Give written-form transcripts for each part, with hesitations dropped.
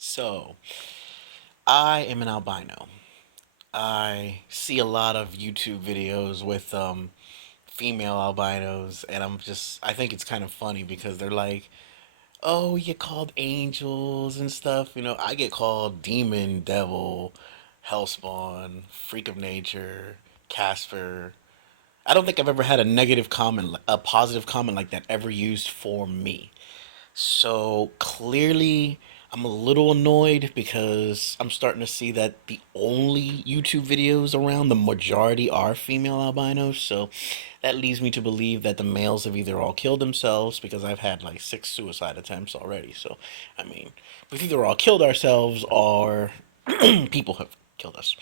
So, I am an albino. I see a lot of YouTube videos with female albinos, and I think it's kind of funny because they're like, oh, you called angels and stuff. I get called demon, devil, hellspawn, freak of nature, Casper. I don't think I've ever had a negative comment, a positive comment like that ever used for me. So clearly, I'm a little annoyed because I'm starting to see that the only YouTube videos around, the majority are female albinos. So that leads me to believe that the males have either all killed themselves because I've had like 6 suicide attempts already. So, I mean, we've either all killed ourselves or people have killed us.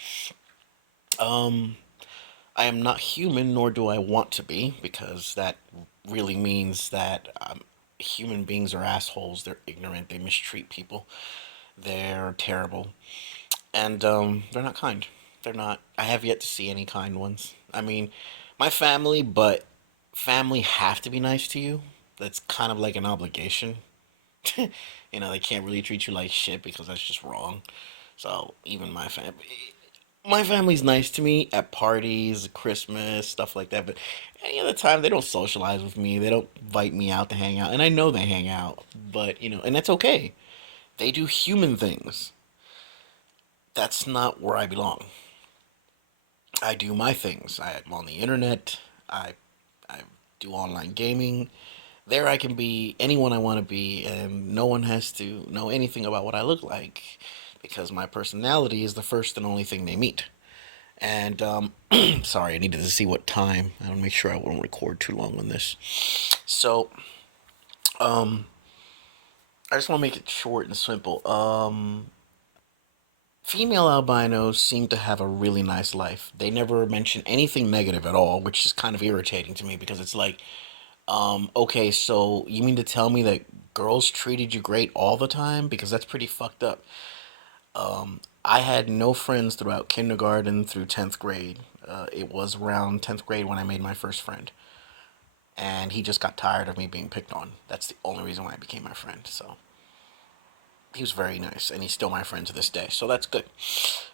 Um, I am not human, nor do I want to be, because that really means that human beings are assholes. They're ignorant. They mistreat people. They're terrible, and they're not kind. They're not. I have yet to see any kind ones. I mean, my family, but family have to be nice to you. That's kind of like an obligation. They can't really treat you like shit because that's just wrong. So even my family's nice to me at parties, Christmas, stuff like that. But any other time, they don't socialize with me. They don't invite me out to hang out, and I know they hang out. But and that's okay. They do human things. That's not where I belong. I do my things. I'm on the internet. I do online gaming. There, I can be anyone I want to be, and no one has to know anything about what I look like because my personality is the first and only thing they meet. And sorry, I needed to see what time. I want to make sure I won't record too long on this. So, um, I just want to make it short and simple. Female albinos seem to have a really nice life. They never mention anything negative at all, which is kind of irritating to me because it's like, okay, so you mean to tell me that girls treated you great all the time? Because that's pretty fucked up. I had no friends throughout kindergarten through 10th grade. It was around 10th grade when I made my first friend. And he just got tired of me being picked on. That's the only reason why I became my friend. So he was very nice, and he's still my friend to this day. So that's good.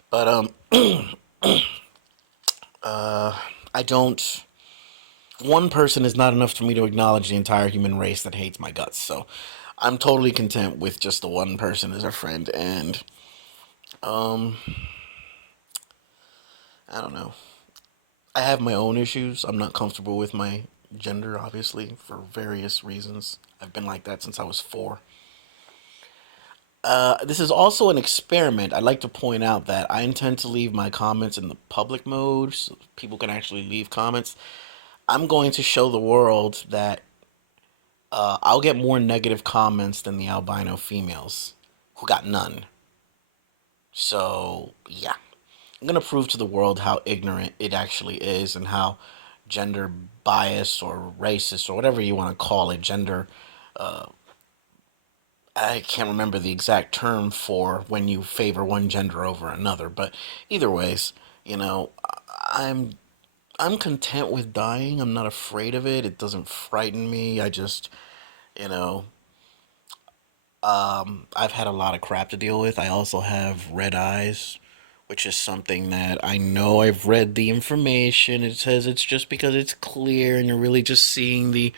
But I don't. One person is not enough for me to acknowledge the entire human race that hates my guts. So I'm totally content with just the one person as a friend, and um, I don't know. I have my own issues. I'm not comfortable with my gender, obviously, for various reasons. I've been like that since I was 4. This is also an experiment. I'd like to point out that I intend to leave my comments in the public mode so people can actually leave comments. I'm going to show the world that I'll get more negative comments than the albino females, who got none. So, yeah. I'm going to prove to the world how ignorant it actually is and how gender bias or racist or whatever you want to call it, gender I can't remember the exact term for when you favor one gender over another, but either ways, you know, I'm I'm content with dying. I'm not afraid of it. It doesn't frighten me. You know, I've had a lot of crap to deal with. I also have red eyes, which is something that I know I've read the information. It says it's just because it's clear and you're really just seeing the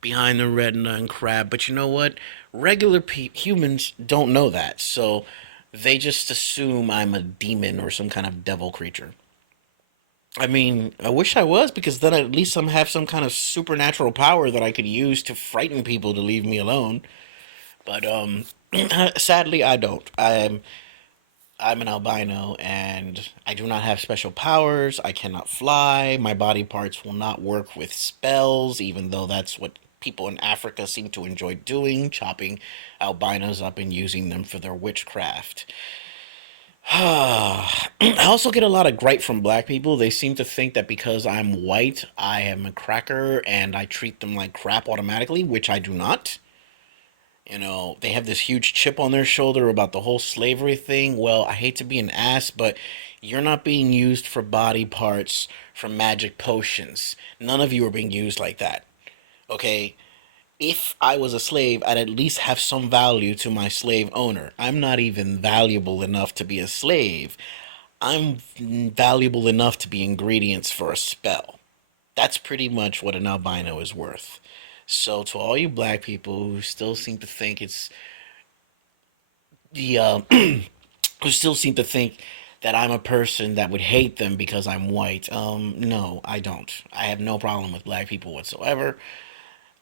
behind the retina and crap. But you know what? Humans don't know that, so they just assume I'm a demon or some kind of devil creature. I mean, I wish I was because then at least I have some kind of supernatural power that I could use to frighten people to leave me alone. But sadly, I don't. I'm an albino and I do not have special powers. I cannot fly. My body parts will not work with spells, even though that's what people in Africa seem to enjoy doing, chopping albinos up and using them for their witchcraft. I also get a lot of gripe from black people. They seem to think that because I'm white, I am a cracker and I treat them like crap automatically, which I do not. They have this huge chip on their shoulder about the whole slavery thing. Well, I hate to be an ass, but you're not being used for body parts for magic potions. None of you are being used like that. Okay? If I was a slave, I'd at least have some value to my slave owner. I'm not even valuable enough to be a slave. I'm valuable enough to be ingredients for a spell. That's pretty much what an albino is worth. So, to all you black people who still seem to think it's the who still seem to think that I'm a person that would hate them because I'm white. No, I don't. I have no problem with black people whatsoever.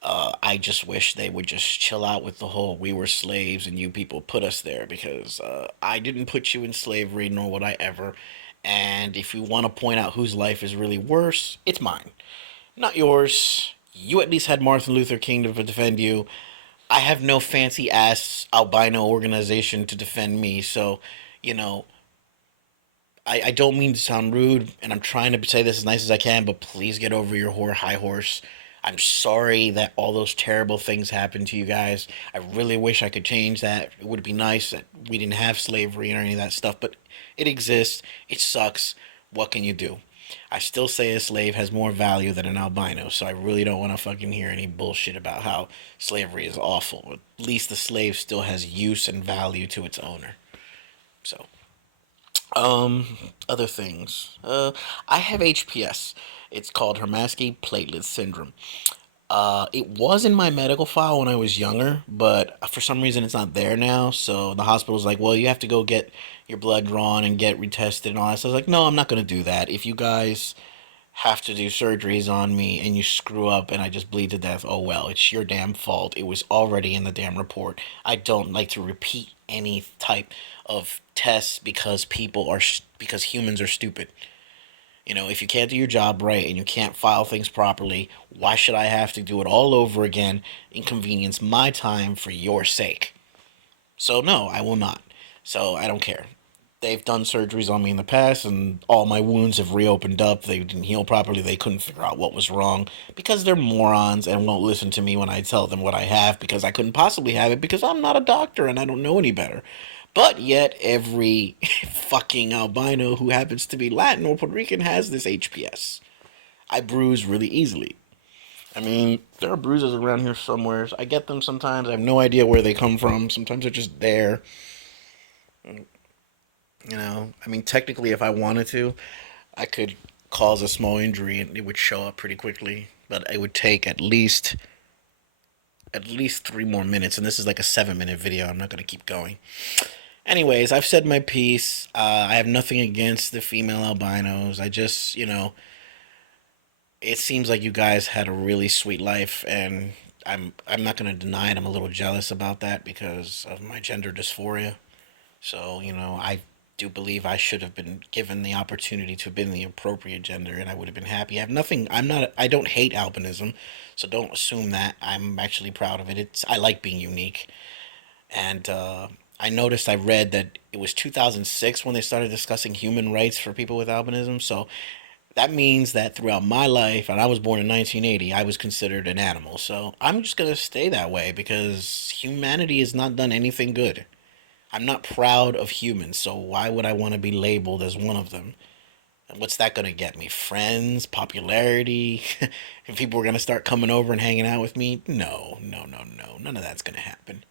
I just wish they would just chill out with the whole "we were slaves and you people put us there" because I didn't put you in slavery, nor would I ever. And if you want to point out whose life is really worse, it's mine, not yours. You at least had Martin Luther King to defend you. I have no fancy ass albino organization to defend me, so you know I don't mean to sound rude, and I'm trying to say this as nice as I can, but please get over your high horse. I'm sorry that all those terrible things happened to you guys. I really wish I could change that. It would be nice that we didn't have slavery or any of that stuff, but it exists. It sucks. What can you do? I still say a slave has more value than an albino, so I really don't want to fucking hear any bullshit about how slavery is awful. At least the slave still has use and value to its owner. So. Um, Other things. I have HPS. It's called Hermansky Platelet Syndrome. It was in my medical file when I was younger, but for some reason it's not there now. So the hospital's like, well, you have to go get your blood drawn and get retested and all that. So I was like, no, I'm not gonna do that. If you guys have to do surgeries on me and you screw up and I just bleed to death, oh well, it's your damn fault. It was already in the damn report. I don't like to repeat any type of tests because because humans are stupid. You know, if you can't do your job right and you can't file things properly, why should I have to do it all over again, inconvenience my time for your sake? So no, I will not. So I don't care. They've done surgeries on me in the past, and all my wounds have reopened up. They didn't heal properly. They couldn't figure out what was wrong because they're morons and won't listen to me when I tell them what I have because I couldn't possibly have it because I'm not a doctor and I don't know any better. But yet, every fucking albino who happens to be Latin or Puerto Rican has this HPS. I bruise really easily. I mean, there are bruises around here somewhere. I get them sometimes. I have no idea where they come from. Sometimes they're just there. You know, I mean, technically, if I wanted to, I could cause a small injury and it would show up pretty quickly. But it would take at least 3 more minutes, and this is like a 7-minute video. I'm not gonna keep going. Anyways, I've said my piece. I have nothing against the female albinos. I just, it seems like you guys had a really sweet life, and I'm not gonna deny it. I'm a little jealous about that because of my gender dysphoria. So, I do believe I should have been given the opportunity to have been the appropriate gender and I would have been happy. I don't hate albinism, so don't assume that. I'm actually proud of it. I like being unique. And I read that it was 2006 when they started discussing human rights for people with albinism. So that means that throughout my life, and I was born in 1980, I was considered an animal. So I'm just going to stay that way because humanity has not done anything good. I'm not proud of humans, so why would I want to be labeled as one of them? And what's that going to get me? Friends, popularity? And people are going to start coming over and hanging out with me? No, no, no, no. None of that's going to happen.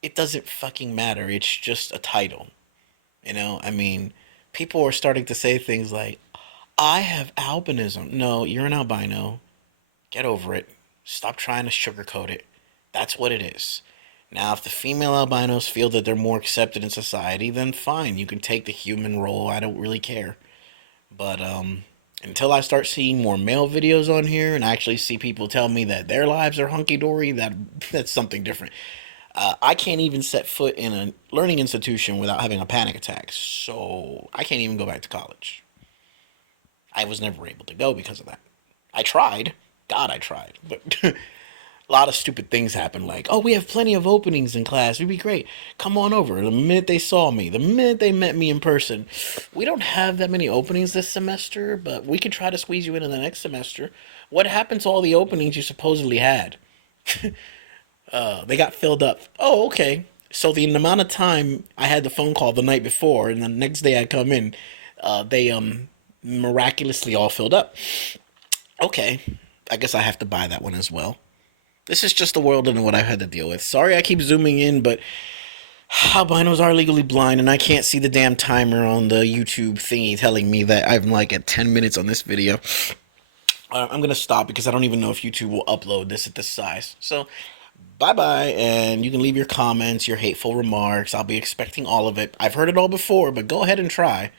It doesn't fucking matter. It's just a title. I mean, people are starting to say things like, I have albinism. No, you're an albino. Get over it. Stop trying to sugarcoat it. That's what it is. Now, if the female albinos feel that they're more accepted in society, then fine. You can take the human role. I don't really care. But until I start seeing more male videos on here and actually see people tell me that their lives are hunky dory, that's something different. I can't even set foot in a learning institution without having a panic attack. So I can't even go back to college. I was never able to go because of that. I tried. God, I tried. But a lot of stupid things happened. Like, oh, we have plenty of openings in class. It'd be great. Come on over. The minute they saw me, the minute they met me in person, we don't have that many openings this semester, but we could try to squeeze you into the next semester. What happened to all the openings you supposedly had? They got filled up. Oh, okay. So the amount of time I had the phone call the night before, and the next day I come in, they miraculously all filled up. Okay, I guess I have to buy that one as well. This is just the world and what I've had to deal with. Sorry I keep zooming in, but albinos are legally blind, and I can't see the damn timer on the YouTube thingy telling me that I'm like at 10 minutes on this video. I'm gonna stop because I don't even know if YouTube will upload this at this size. So, bye bye, and you can leave your comments, your hateful remarks. I'll be expecting all of it. I've heard it all before, but go ahead and try.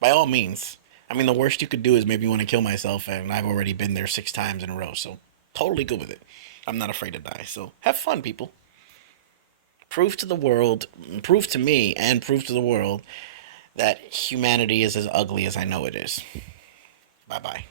By all means. I mean, the worst you could do is maybe want to kill myself, and I've already been there 6 times in a row, so totally good with it. I'm not afraid to die, so have fun, people. Prove to the world, prove to me, and prove to the world that humanity is as ugly as I know it is. Bye bye.